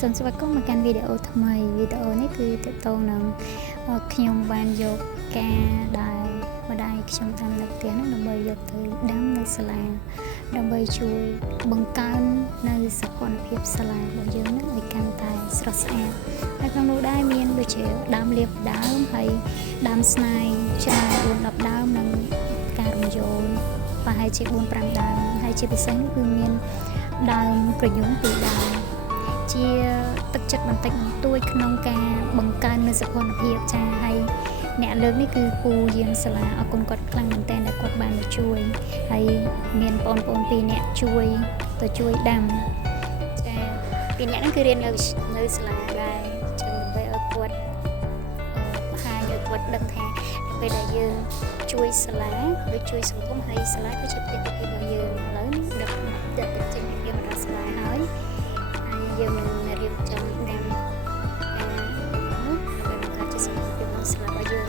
សូមស្វាគមន៍មកកាន់វីដេអូថ្មីវីដេអូនេះគឺទាក់ទងនឹងខ្ញុំបានយកការដែលម្ដាយខ្ញុំតាមនៅផ្ទះនោះដើម្បីយកទៅដាំនៅសាលាដើម្បីជួយបង្កើននៅសោភ័ណភាពសាលារបស់យើងនឹងឲ្យកាន់តែស្រស់ស្អាតហើយក្នុងនោះដែរមានដូចជាដើមលៀបដើមហើយដើមស្នាយច្រើន4-10ដើមនិងការរំយោលប្រហែលជា4-5ដើមហើយជាពិសេសនោះគឺមានដើមក្រញូង2ដើមជាទឹកចិត្តបន្តិចបន្តួចក្នុងការបង្កើននូវសោភ័ណភាពចា៎ហើយអ្នកលើកនេះគឺពូយាមសាលាអរគុណគាត់ខ្លាំងមែនទែនដែលគាត់បានមកជួយហើយមានបងប្អូន2នាក់ជួយដាំចា៎2នាក់ហ្នឹងគឺរៀននៅសាលាដែរចឹងដើម្បីឲ្យគាត់បង្ហាញឲ្យគាត់ដឹងថាពេលដែលយើងជួយសាលាឬជួយសង្គមហើយសាលាគឺជាផ្ទះទីពីររបស់យើងឥឡូវដឹកចេញពីពីបណ្ដាសាលាហើយយើងនឹងរៀបចំដាំនោះដើម្បីបង្កើតជាសង្គមពីសាលារបស់យើង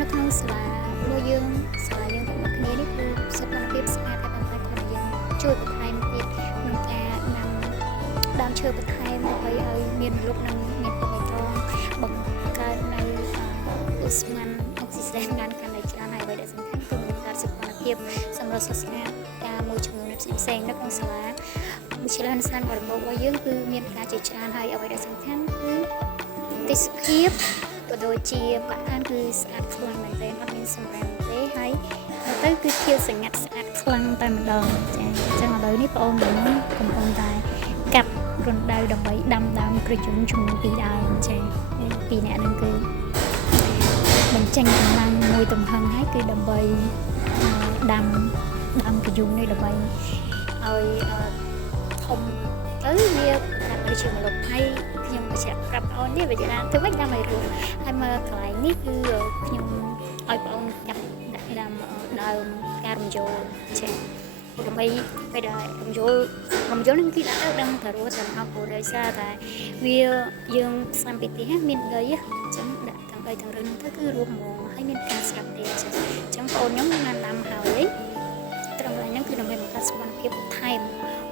នៅក្នុងសាលារបស់យើងសាលាយើងទាំងអស់គ្នានេះគឺសុខភាពស្អាតតែប៉ុន្តែគាត់យើងជួយបន្ថែមទៀតក្នុងការដាំឈើបន្ថែមដើម្បីឲ្យមានរូបនិងមានពណ៌បៃតងបង្កើតនៅឧស្ម័នអុកស៊ីសែនកាន់តែច្រើនហើយអ្វីដែលសំខាន់គឺបង្កើតសុខភាពសម្រាប់សិស្សស្អាតការមួយចំនួនផ្សេងៗនៅក្នុងសាលាវិទ្យាល័យស្នាដៃរបស់យើងគឺមានការជាច្រើនហើយអ្វីដែលសំខាន់គឺទេសភាពក៏ដូចជាបរិស្ថានគឺស្អាតខ្លាំងមែនទែនអត់មានសម្រាមទេហើយទៅគឺធាតុសម្ងាត់ស្អាតខ្លាំងតែម្ដងចា៎អញ្ចឹងឥឡូវនេះបងអូនខ្ញុំកំពុងតែកាប់រណ្ដៅដើម្បីដាំដើមក្រជុំចំនួន2ដើមចា៎2នាក់ហ្នឹងគឺបញ្ចេញកម្លាំងមួយទំហឹងហើយគឺដើម្បីដាំក្រជុំនេះដើម្បីឲ្យធំទៅវាតាមដូចជាម្លប់ហើយខ្ញុំបញ្ជាក់ប្រាប់បងអូននេះវាថាធ្វើម៉េចដើម្បីរួមហើយមើលកន្លែងនេះគឺខ្ញុំឲ្យបងអូនចាប់ដាក់ដើមការរំយោលចេះដើម្បីពេលដែលរំយោលនឹងគឺដាក់ទៅដឹងតែរស់តែអស់ព្រោះដោយសារតែវាយើងផ្សំពីទីមានដីអញ្ចឹងដាក់ទាំងដីទាំងរឹងទៅគឺរួមហ្មងហើយមានការស្រាប់ទេអញ្ចឹងបងអូនខ្ញុំបានដាំហើយត្រង់កន្លែងហ្នឹងគឺដើម្បីបង្កើតសុខភាពថែម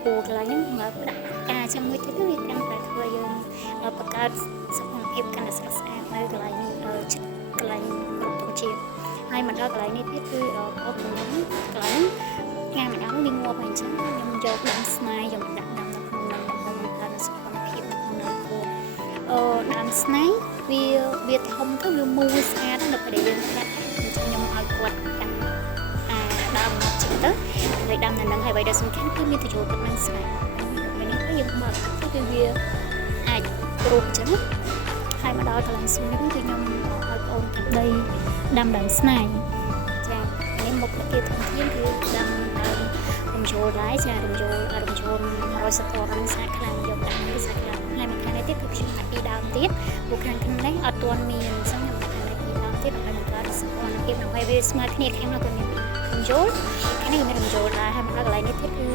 ព្រោះកន្លែងហ្នឹងមកដាក់ការចាំមួយទៀតវាកាន់តែធ្វើយើងបង្កើតសុខភាពកាន់តែស្រស់ស្អាតនៅកន្លែងគ្រប់ទងជាតិហើយមកដល់កន្លែងនេះទៀតគឺអបខ្ញុំកន្លែងងាម្ដងវាងាប់ហើយអញ្ចឹងខ្ញុំយកដើមស្នាយយកដាក់ដាំនៅក្នុងនោះដើម្បីបង្កើនសុខភាពនៅក្នុងនោះព្រោះដើមស្នាយវាធំទៅវាមូលស្អាតនៅពេលដែលយើងកាត់អញ្ចឹងខ្ញុំឲ្យគាត់កាន់ដើមមកជិះទៅហើយដាំនៅនឹងហើយអ្វីដែលសំខាន់គឺមានប្រយោជន៍ប៉ុណ្ណឹងស្អាតពេលនេះគឺយើងបើកគឺវាអាចគ្រូបអញ្ចឹងហើយមកដល់កន្លែងសួននេះគឺខ្ញុំឲ្យបងអូនកាត់ដីដាំដើមស្នាយចានេះមុខទៀតធំធានគឺដាំរំយោលដែរចារំយោល100សតរនឹងស្អាតខ្លាំងយកដាក់នេះស្អាតខ្លាំងហើយមួយខាងនេះទៀតគឺខ្ញុំដាក់ពីដើមទៀតព្រោះខាងនេះអត់ទាន់មានអញ្ចឹងខ្ញុំដាក់ខាងនេះពីដើមទៀតដើម្បីបង្កើតសុខភាពដើម្បីវាស្មើគ្នាខាងនោះក៏មានរំយោលខាងនេះមានរំយោលដែរហើយមកដល់កន្លែងនេះទៀតគឺ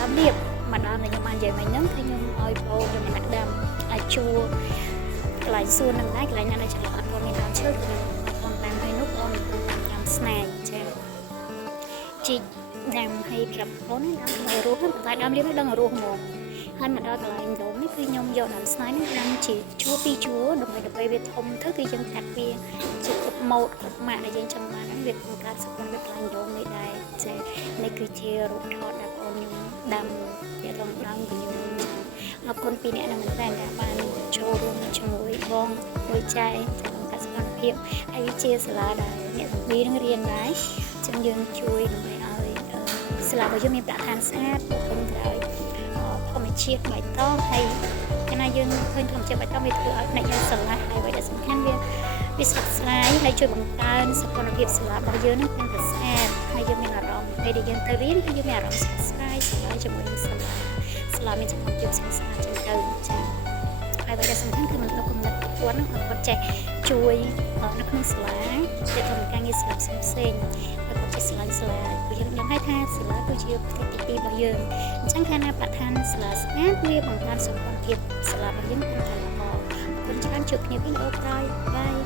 ដើមលៀបមកដើមដែលខ្ញុំបាននិយាយមិញហ្នឹងគឺខ្ញុំឲ្យបងខ្ញុំដាក់ដាំអាចជួកន្លែងសួននឹងដែរកន្លែងណាដែលចន្លោះអត់មានដើមឈើគឺបងតាមឲ្យនោះបងតាមស្នាយចាជីកដាំឲ្យប្រាប់បងណាដាំឲ្យរស់ប៉ុន្តែដើមលៀបនេះដឹងរស់ហ្មងហើយមកដល់កន្លែងដុំនេះគឺខ្ញុំយកដើមស្នាយនេះដាំជាជួរ2ជួរដើម្បីវាធំទៅគឺយើងកាត់វាជាគ្រប់ម៉ូតគ្រប់ម៉ាកដែលយើងចង់បានហ្នឹងវាបង្កើតសុខភាពកន្លែងដុំនេះដែរចានេះគឺជារូបថតដែលបងខ្ញុំដាំជារំដើមពីខ្ញុំអរគុណពីអ្នកនឹងមែនតើដែលបានចូលរួមជាមួយបងមួយចែកក្នុងការសុខភាពហើយជាសាលាដែលអ្នកទាំងពីរនឹងរៀនដែរចឹងយើងជួយដើម្បីឲ្យសាលារបស់យើងមានបរិស្ថានស្អាតពុំត្រូវធម្មជាតិបៃតងហើយកាលណាយើងឃើញធម្មជាតិបៃតងវាធ្វើឲ្យផ្នែកយើងស្រឡះហើយអ្វីដែលសំខាន់វាស្រស់ស្រាយហើយជួយបង្កើនសុខភាពសាលារបស់យើងនឹងកាន់តែស្អាតហើយយើងមានអារម្មណ៍ពេលដែលយើងទៅរៀនគឺយើងមានអារម្មណ៍ស្រស់ស្រាយជាមួយនឹងសាលាមានសុខភាពស្រស់ស្អាតចឹងទៅចា៎ហើយអ្វីដែលសំខាន់គឺមិនទុកគំនិតគាត់នឹងគាត់ចេះជួយនៅក្នុងសាលាជាធ្វើការងារស្រាប់ផ្សេងហើយគាត់ចេះស្រឡាញ់សាលាព្រោះយើងដឹងហើយថាសាលាគឺជាផ្ទះទីពីររបស់យើងអញ្ចឹងខាងណាបរិស្ថានសាលាស្អាតវាបង្កើនសុខភាពសាលារបស់យើងកាន់តែល្អអរគុណច្រើនជួបគ្នាវិញអូក្រោយបាយ